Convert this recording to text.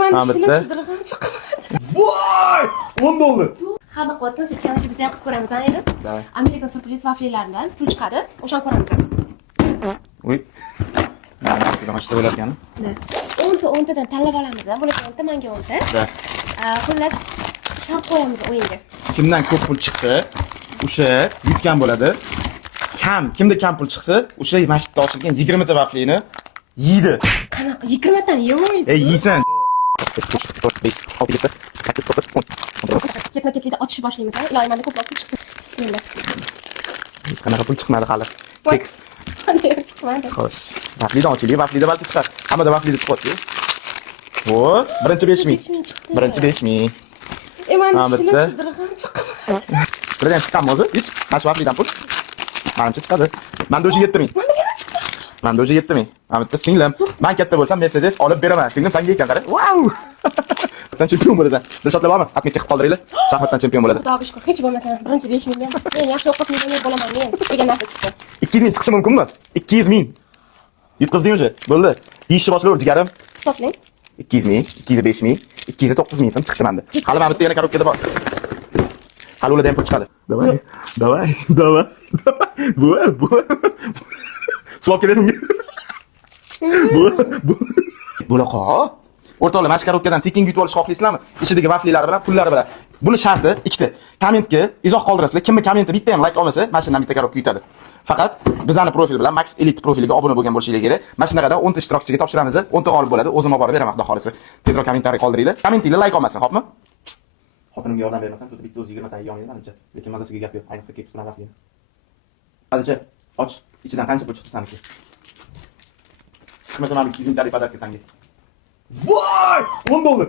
Mana Mana ishlar bitta. shidirg'am chiqadi. Voy! $10. Hali qo'yib o'sha challenge biz ham qilib ko'ramiz, endi. Давай. Amerika surpriz vaflilaridan pul chiqadi. O'shani ko'ramiz. Uy. Mana shuni ochib bo'layotgani. 10 dan tanlab olamiz. Bularga 10, menga 10. Da. Xullas, shart qo'yamiz o'yinga. Kimdan ko'p pul chiqdi, o'sha yutgan bo'ladi. Kimda kam pul chiqsa, o'sha masjidda ochilgan 20 ta vaflini yeydi. Qanaqa 20 tani yemaydi. Yeysan. Ketma-ketlikda ochishni boshlaymiz. Iloyim, menda ko'proq pul chiqsin. Bismillah. Hech qanaqa pul chiqmadi hali. Keks. Qanday chiqmadi? Xo'sh. Vaflidan ochiling, vaflida balki chiqar. Hammada vaflida chiqyapti. Vo, birinchi 5000. 5000 chiqdi. Birinchi 5000. Mana Ha, bitta. ishlar shidirg'am chiqadi. Birdan chiqqanmi o'zi? Hech mana vaflidan pul. Manimcha chiqadi. Menda o'sha 7000. Menda o'sha 7000. Mana bitta singlim. Men katta bo'lsam Mercedes olib beraman. Singlim senga ekan qara. Vau! Sen chempion bo'lasan. Dilshotlar bormi? Atmetga qilib qoldiringlar. Shaxmatdan chempion bo'ladi. Xudoga shukr, hech bo'lmasa birinchi 5000 ham. Men yaxshi o'qib millioner bo'laman men. Degan narsa chiqdi. 2000 chiqishi mumkinmi? 200000. Yutqizding o'sha. Bo'ldi. Yeyishni boshlaver jigarim. Hisoblang. 2000, 205000, 209000 so'm chiqdi menda. Hali mana bitta yana korobkada bor. Hali ulardan ham pul chiqadi. Давай. Давай. Bu. Swapga bering. Bu. Bunaqa. O'rtoqlar, mana shu korobkadan tekin yutib olish xohlaysizlarmi? Ichidagi vaflilari bilan, pullari bilan. Buni sharti ikkita. Kommentga izoh qoldirasizlar. Kimni kommenti bitta ham like olmasa, mana shundan bitta korobka yutadi. Faqat bizani profil bilan Max Elite profiliga obuna bo'lgan bo'lishingiz kerak. Mana shunaqadan 10 ta ishtirokchiga topshiramiz. 10 ta g'olib bo'ladi. O'zim olib borib beraman, xudo xolisa. Tezroq kommentariy qoldiringlar. Kommentinglar like olmasin, xo'pmi? Xotinimga yordam bermasam, shu bitta o'zi 20 ta yeyolmaydi menimcha. Lekin mazasiga gap yo'q. Ayniqsa keks bilan vafli. Hadicha, och, ichidan qancha pul chiqdi saniki? Chiqmasa mana 200 ming tariq padarka sanki. Voy! $10.